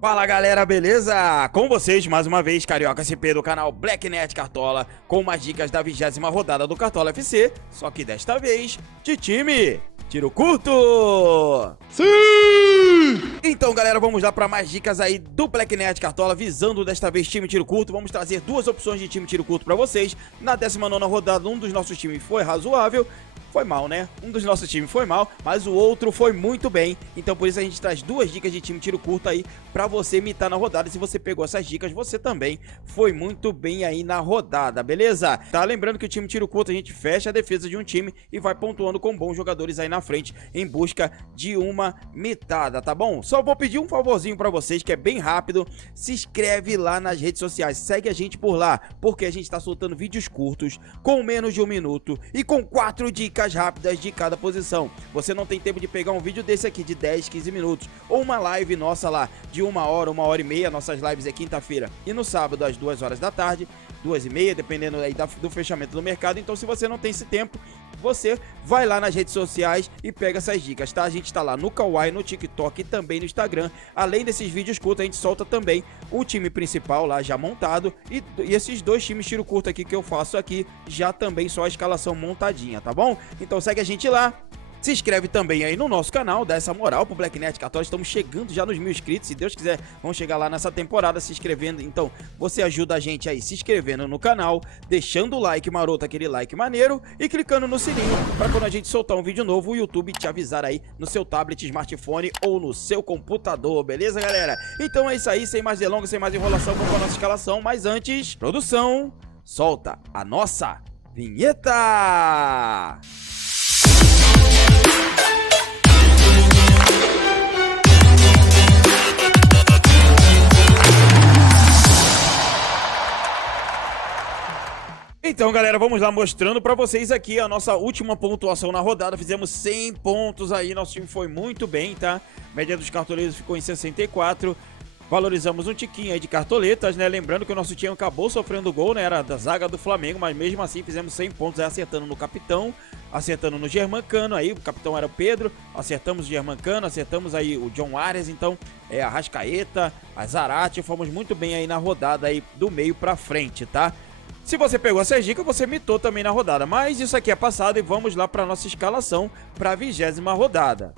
Fala galera, beleza? Com vocês mais uma vez, Carioca SP do canal BlackNet Cartola, com umas dicas da 20ª rodada do Cartola FC, só que desta vez de time Tiro Curto! Sim! Então galera, vamos lá para mais dicas aí do BlackNet Cartola, visando desta vez time Tiro Curto. Vamos trazer duas opções de time Tiro Curto para vocês. Na 19ª rodada, um dos nossos times foi razoável. Foi mal, né? Um dos nossos times foi mal, mas o outro foi muito bem. Então por isso a gente traz duas dicas de time tiro curto aí pra você imitar na rodada. E se você pegou essas dicas, você também foi muito bem aí na rodada, beleza? Tá lembrando que o time tiro curto a gente fecha a defesa de um time e vai pontuando com bons jogadores aí na frente em busca de uma mitada, tá bom? Só vou pedir um favorzinho pra vocês, que é bem rápido. Se inscreve lá nas redes sociais, segue a gente por lá, porque a gente tá soltando vídeos curtos com menos de 1 minuto e com 4 dicas rápidas de cada posição. Você não tem tempo de pegar um vídeo desse aqui de 10, 15 minutos ou uma live nossa lá de 1 hora, 1h30. Nossas lives é quinta-feira e no sábado às 2 horas da tarde, 2h30, dependendo aí do fechamento do mercado. Então se você não tem esse tempo, você vai lá nas redes sociais e pega essas dicas, tá? A gente tá lá no Kawaii, no TikTok e também no Instagram. Além desses vídeos curtos, a gente solta também o time principal lá já montado e esses dois times tiro curto aqui que eu faço aqui, já também só a escalação montadinha, tá bom? Então segue a gente lá. Se inscreve também aí no nosso canal, dá essa moral pro BlackNet Cartola. Estamos chegando já nos 1000 inscritos, se Deus quiser, vamos chegar lá nessa temporada se inscrevendo. Então você ajuda a gente aí se inscrevendo no canal, deixando o like maroto, aquele like maneiro, e clicando no sininho para quando a gente soltar um vídeo novo, o YouTube te avisar aí no seu tablet, smartphone ou no seu computador, beleza galera? Então é isso aí, sem mais delongas, sem mais enrolação, vamos para a nossa escalação. Mas antes, produção, solta a nossa vinheta! Então galera, vamos lá mostrando pra vocês aqui a nossa última pontuação na rodada. Fizemos 100 pontos aí, nosso time foi muito bem, tá? A média dos cartoleiros ficou em 64. Valorizamos um tiquinho aí de cartoletas, né? Lembrando que o nosso time acabou sofrendo gol, né? Era da zaga do Flamengo, mas mesmo assim fizemos 100 pontos aí, acertando no capitão, acertando no Germancano, aí o capitão era o Pedro, acertamos o Germancano, acertamos aí o John Arias, então a Arrascaeta, a Zarate, fomos muito bem aí na rodada aí do meio pra frente, tá? Se você pegou essas dicas, você mitou também na rodada, mas isso aqui é passado e vamos lá para nossa escalação para a 20ª rodada.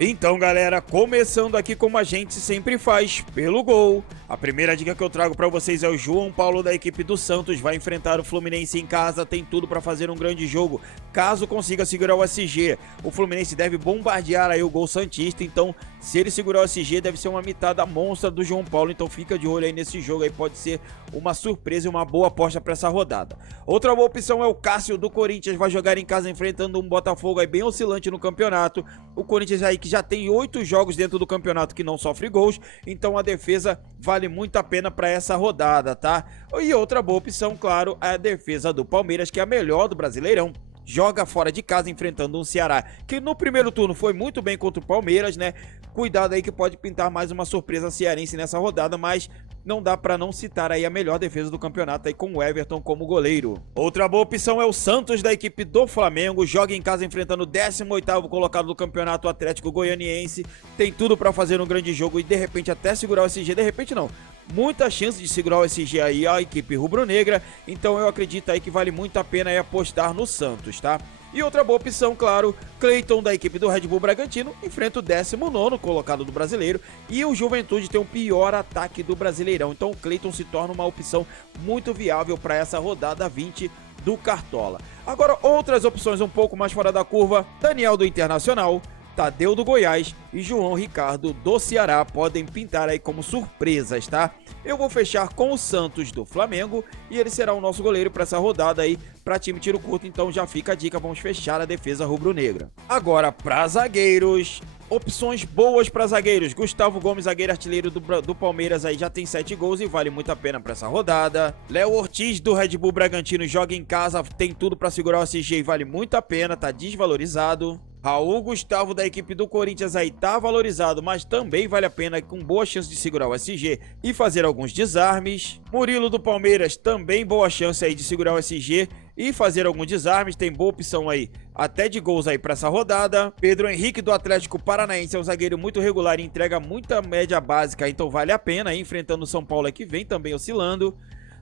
Então galera, começando aqui como a gente sempre faz, pelo gol. A primeira dica que eu trago para vocês é o João Paulo da equipe do Santos, vai enfrentar o Fluminense em casa, tem tudo para fazer um grande jogo, caso consiga segurar o SG. O Fluminense deve bombardear aí o gol santista, então se ele segurar o SG deve ser uma mitada monstra do João Paulo, então fica de olho aí nesse jogo aí, pode ser uma surpresa e uma boa aposta para essa rodada. Outra boa opção é o Cássio do Corinthians, vai jogar em casa enfrentando um Botafogo aí bem oscilante no campeonato. O Corinthians aí que já tem 8 jogos dentro do campeonato que não sofre gols, então a defesa vale muito a pena para essa rodada, tá? E outra boa opção, claro, é a defesa do Palmeiras, que é a melhor do Brasileirão. Joga fora de casa enfrentando um Ceará que no primeiro turno foi muito bem contra o Palmeiras, né? Cuidado aí que pode pintar mais uma surpresa cearense nessa rodada, mas não dá para não citar aí a melhor defesa do campeonato aí com o Everton como goleiro. Outra boa opção é o Santos da equipe do Flamengo, joga em casa enfrentando o 18º colocado do campeonato, Atlético Goianiense, tem tudo para fazer um grande jogo e de repente até segurar o SG, de repente não, muita chance de segurar o SG aí a equipe rubro-negra, então eu acredito aí que vale muito a pena aí apostar no Santos, tá? E outra boa opção, claro, Cleiton da equipe do Red Bull Bragantino enfrenta o 19º colocado do Brasileiro e o Juventude tem o pior ataque do Brasileirão, então o Cleiton se torna uma opção muito viável para essa rodada 20 do Cartola. Agora outras opções um pouco mais fora da curva, Daniel do Internacional, Tadeu do Goiás e João Ricardo do Ceará podem pintar aí como surpresas, tá? Eu vou fechar com o Santos do Flamengo e ele será o nosso goleiro para essa rodada aí para time tiro curto, então já fica a dica, vamos fechar a defesa rubro-negra. Agora para zagueiros, opções boas para zagueiros. Gustavo Gomes, zagueiro artilheiro do Palmeiras aí, já tem 7 gols e vale muito a pena para essa rodada. Léo Ortiz do Red Bull Bragantino joga em casa, tem tudo para segurar o SG e vale muito a pena, tá desvalorizado. Raul Gustavo da equipe do Corinthians aí tá valorizado, mas também vale a pena, com boa chance de segurar o SG e fazer alguns desarmes. Murilo do Palmeiras também boa chance aí de segurar o SG e fazer alguns desarmes, tem boa opção aí até de gols aí para essa rodada. Pedro Henrique do Atlético Paranaense é um zagueiro muito regular e entrega muita média básica, então vale a pena aí, enfrentando o São Paulo que vem também oscilando.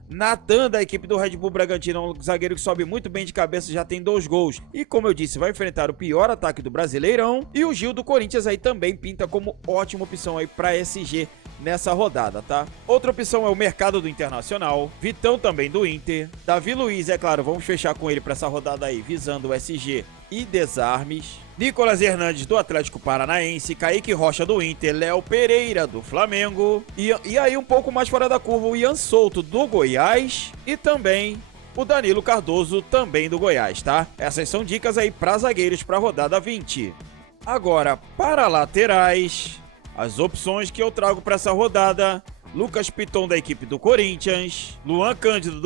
Natan da equipe do Red Bull Bragantino, um zagueiro que sobe muito bem de cabeça, já tem 2 gols e, como eu disse, vai enfrentar o pior ataque do Brasileirão. E o Gil do Corinthians aí também pinta como ótima opção aí para SG nessa rodada, tá? Outra opção é o Mercado do Internacional, Vitão também do Inter, Davi Luiz, é claro, vamos fechar com ele para essa rodada aí, visando o SG e desarmes. Nicolas Hernandes do Atlético Paranaense, Kaique Rocha do Inter, Léo Pereira do Flamengo e aí um pouco mais fora da curva o Ian Souto do Goiás e também o Danilo Cardoso também do Goiás, tá? Essas são dicas aí para zagueiros para a rodada 20. Agora, para laterais, as opções que eu trago para essa rodada: Lucas Piton da equipe do Corinthians, Luan Cândido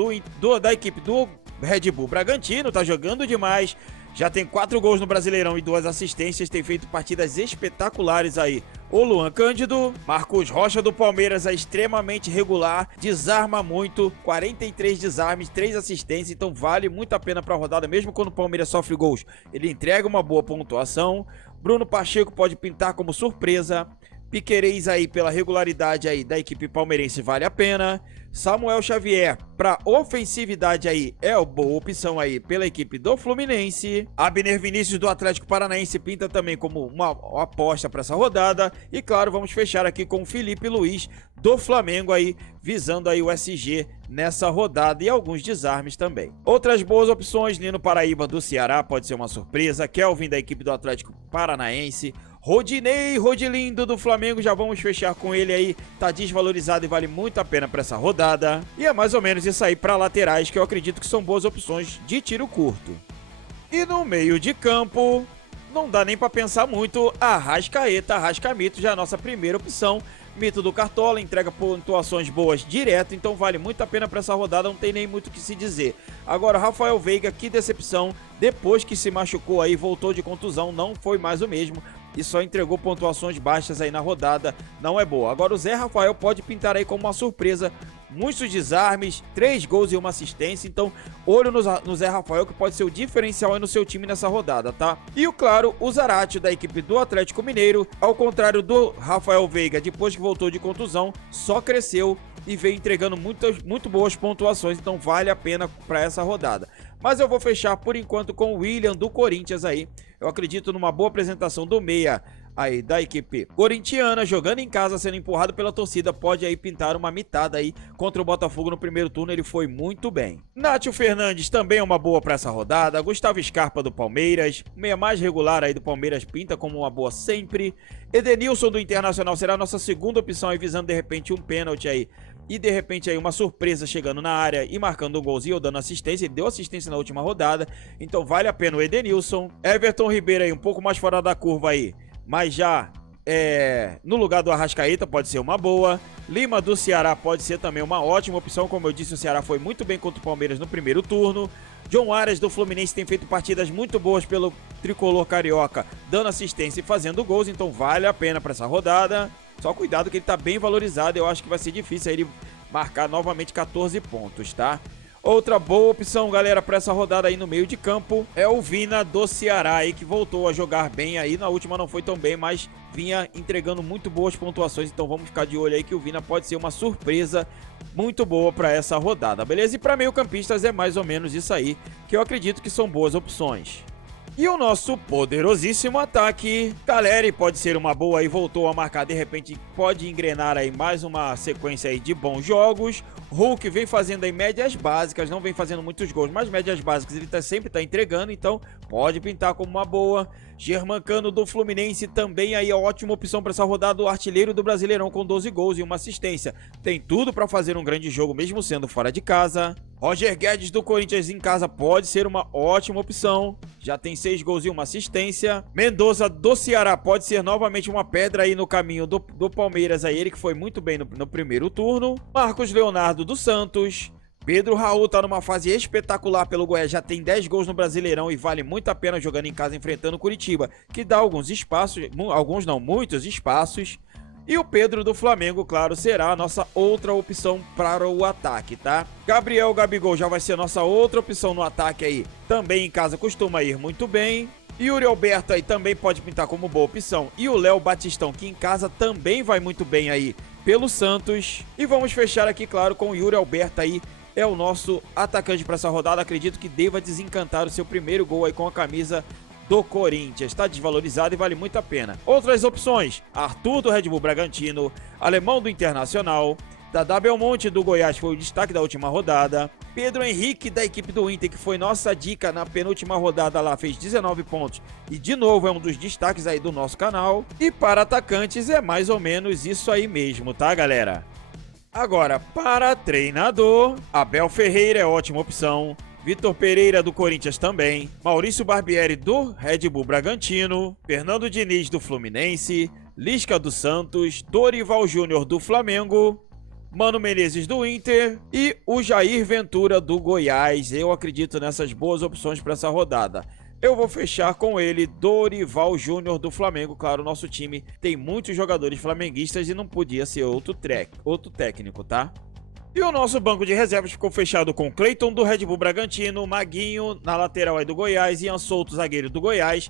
da equipe do Red Bull Bragantino, tá jogando demais. Já tem 4 gols no Brasileirão e 2 assistências, tem feito partidas espetaculares aí. O Luan Cândido, Marcos Rocha do Palmeiras é extremamente regular, desarma muito, 43 desarmes, 3 assistências, então vale muito a pena para a rodada, mesmo quando o Palmeiras sofre gols, ele entrega uma boa pontuação. Bruno Pacheco pode pintar como surpresa. Piquerez aí pela regularidade aí da equipe palmeirense vale a pena. Samuel Xavier para ofensividade aí é uma boa opção aí pela equipe do Fluminense. Abner Vinícius do Atlético Paranaense pinta também como uma aposta para essa rodada. E claro, vamos fechar aqui com o Felipe Luiz do Flamengo aí, visando aí o SG nessa rodada e alguns desarmes também. Outras boas opções: Nino Paraíba do Ceará pode ser uma surpresa, Kelvin da equipe do Atlético Paranaense, Rodinei Rodilindo do Flamengo, já vamos fechar com ele aí, tá desvalorizado e vale muito a pena para essa rodada. E é mais ou menos isso aí para laterais, que eu acredito que são boas opções de tiro curto. E no meio de campo, não dá nem para pensar muito, Arrascaeta, Arrascamito já é a nossa primeira opção. Mito do Cartola, entrega pontuações boas direto, então vale muito a pena para essa rodada, não tem nem muito o que se dizer. Agora, Rafael Veiga, que decepção, depois que se machucou aí, voltou de contusão, não foi mais o mesmo e só entregou pontuações baixas aí na rodada, não é boa. Agora o Zé Rafael pode pintar aí como uma surpresa, muitos desarmes, 3 gols e 1 assistência, então olho no Zé Rafael, que pode ser o diferencial aí no seu time nessa rodada, tá? E claro, o Zarate da equipe do Atlético Mineiro, ao contrário do Rafael Veiga, depois que voltou de contusão, só cresceu e vem entregando muito boas pontuações, então vale a pena para essa rodada. Mas eu vou fechar por enquanto com o William do Corinthians aí. Eu acredito numa boa apresentação do meia aí da equipe corintiana, jogando em casa, sendo empurrado pela torcida, pode aí pintar uma mitada aí contra o Botafogo no primeiro turno, ele foi muito bem. Nátio Fernandes também é uma boa para essa rodada. Gustavo Scarpa do Palmeiras, meia mais regular aí do Palmeiras, pinta como uma boa sempre. Edenilson do Internacional será a nossa segunda opção aí, visando de repente um pênalti aí. E de repente aí uma surpresa chegando na área e marcando um golzinho ou dando assistência. Ele deu assistência na última rodada, então vale a pena o Edenilson. Everton Ribeiro aí um pouco mais fora da curva aí, mas já no lugar do Arrascaeta pode ser uma boa. Lima do Ceará pode ser também uma ótima opção. Como eu disse, o Ceará foi muito bem contra o Palmeiras no primeiro turno. John Arias do Fluminense tem feito partidas muito boas pelo tricolor carioca, dando assistência e fazendo gols, então vale a pena para essa rodada. Só cuidado que ele tá bem valorizado, eu acho que vai ser difícil ele marcar novamente 14 pontos, tá? Outra boa opção, galera, para essa rodada aí no meio de campo é o Vina do Ceará aí, que voltou a jogar bem aí. Na última não foi tão bem, mas vinha entregando muito boas pontuações, então vamos ficar de olho aí que o Vina pode ser uma surpresa muito boa para essa rodada, beleza? E para meio-campistas é mais ou menos isso aí, que eu acredito que são boas opções. E o nosso poderosíssimo ataque, Caleri pode ser uma boa e voltou a marcar, de repente pode engrenar aí mais uma sequência aí de bons jogos. Hulk vem fazendo aí médias básicas, não vem fazendo muitos gols, mas médias básicas ele sempre tá entregando, então pode pintar como uma boa. Germancano do Fluminense também aí é ótima opção para essa rodada, o artilheiro do Brasileirão com 12 gols e 1 assistência. Tem tudo para fazer um grande jogo mesmo sendo fora de casa. Roger Guedes do Corinthians em casa pode ser uma ótima opção, já tem 6 gols e 1 assistência. Mendoza do Ceará pode ser novamente uma pedra aí no caminho do Palmeiras, aí ele que foi muito bem no primeiro turno. Marcos Leonardo do Santos, Pedro Raul tá numa fase espetacular pelo Goiás, já tem 10 gols no Brasileirão e vale muito a pena jogando em casa enfrentando o Curitiba, que dá alguns espaços, alguns não, muitos espaços. E o Pedro do Flamengo, claro, será a nossa outra opção para o ataque, tá? Gabriel Gabigol já vai ser a nossa outra opção no ataque aí. Também em casa costuma ir muito bem. Yuri Alberto aí também pode pintar como boa opção. E o Léo Batistão, que em casa também vai muito bem aí pelo Santos. E vamos fechar aqui, claro, com o Yuri Alberto aí. É o nosso atacante para essa rodada. Acredito que deva desencantar o seu primeiro gol aí com a camisa do Corinthians. Está desvalorizado e vale muito a pena. Outras opções: Arthur do Red Bull Bragantino, Alemão do Internacional, Dadá Belmonte do Goiás, foi o destaque da última rodada, Pedro Henrique da equipe do Inter, que foi nossa dica na penúltima rodada lá, fez 19 pontos e de novo é um dos destaques aí do nosso canal. E para atacantes é mais ou menos isso aí mesmo, tá, galera? Agora, para treinador, Abel Ferreira é ótima opção, Vitor Pereira do Corinthians também, Maurício Barbieri do Red Bull Bragantino, Fernando Diniz do Fluminense, Lisca do Santos, Dorival Júnior do Flamengo, Mano Menezes do Inter e o Jair Ventura do Goiás. Eu acredito nessas boas opções para essa rodada. Eu vou fechar com ele, Dorival Júnior do Flamengo. Claro, nosso time tem muitos jogadores flamenguistas e não podia ser outro técnico, tá? E o nosso banco de reservas ficou fechado com Cleiton do Red Bull Bragantino, Maguinho na lateral aí do Goiás, Ian Souto, zagueiro do Goiás,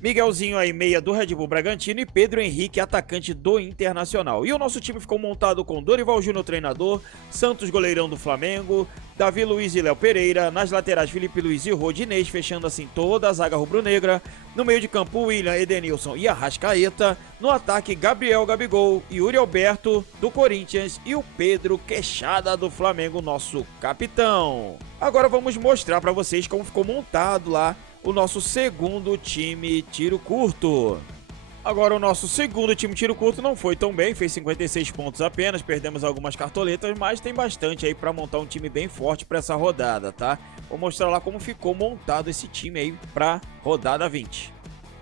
Miguelzinho aí, meia do Red Bull Bragantino e Pedro Henrique, atacante do Internacional. E o nosso time ficou montado com Dorival Júnior, treinador, Santos, goleirão do Flamengo, Davi Luiz e Léo Pereira, nas laterais Felipe Luiz e Rodinei, fechando assim toda a zaga rubro-negra, no meio de campo William, Edenilson e Arrascaeta, no ataque Gabriel Gabigol, Yuri Alberto do Corinthians e o Pedro Queixada do Flamengo, nosso capitão. Agora vamos mostrar para vocês como ficou montado lá o nosso segundo time tiro curto. Agora o nosso segundo time tiro curto não foi tão bem, fez 56 pontos apenas, perdemos algumas cartoletas, mas tem bastante aí para montar um time bem forte para essa rodada, tá? Vou mostrar lá como ficou montado esse time aí para rodada 20.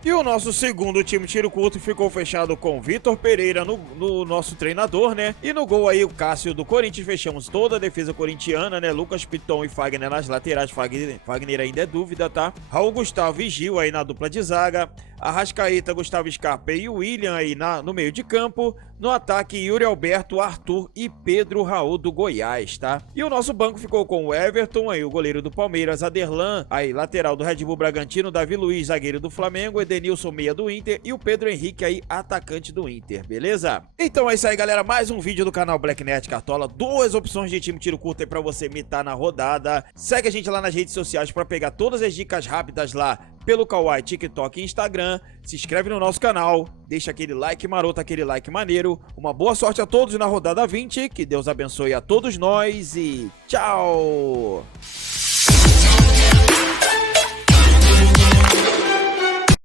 E o nosso segundo time tiro curto ficou fechado com Vitor Pereira no nosso treinador, né? E no gol aí o Cássio do Corinthians, fechamos toda a defesa corintiana, né? Lucas Piton e Fagner nas laterais, Fagner ainda é dúvida, tá? Raul Gustavo e Gil aí na dupla de zaga, Arrascaeta, Gustavo Scarpa e William aí no meio de campo, no ataque Yuri Alberto, Arthur e Pedro Raul do Goiás, tá? E o nosso banco ficou com o Everton, aí o goleiro do Palmeiras, Aderlan, aí lateral do Red Bull Bragantino, Davi Luiz, zagueiro do Flamengo, Edenilson, meia do Inter e o Pedro Henrique aí, atacante do Inter, beleza? Então é isso aí, galera, mais um vídeo do canal Black Nerd Cartola, duas opções de time tiro curto aí pra você mitar na rodada. Segue a gente lá nas redes sociais pra pegar todas as dicas rápidas lá pelo Kawaii, TikTok e Instagram. Se inscreve no nosso canal, deixa aquele like maroto, aquele like maneiro. Uma boa sorte a todos na rodada 20, que Deus abençoe a todos nós e tchau!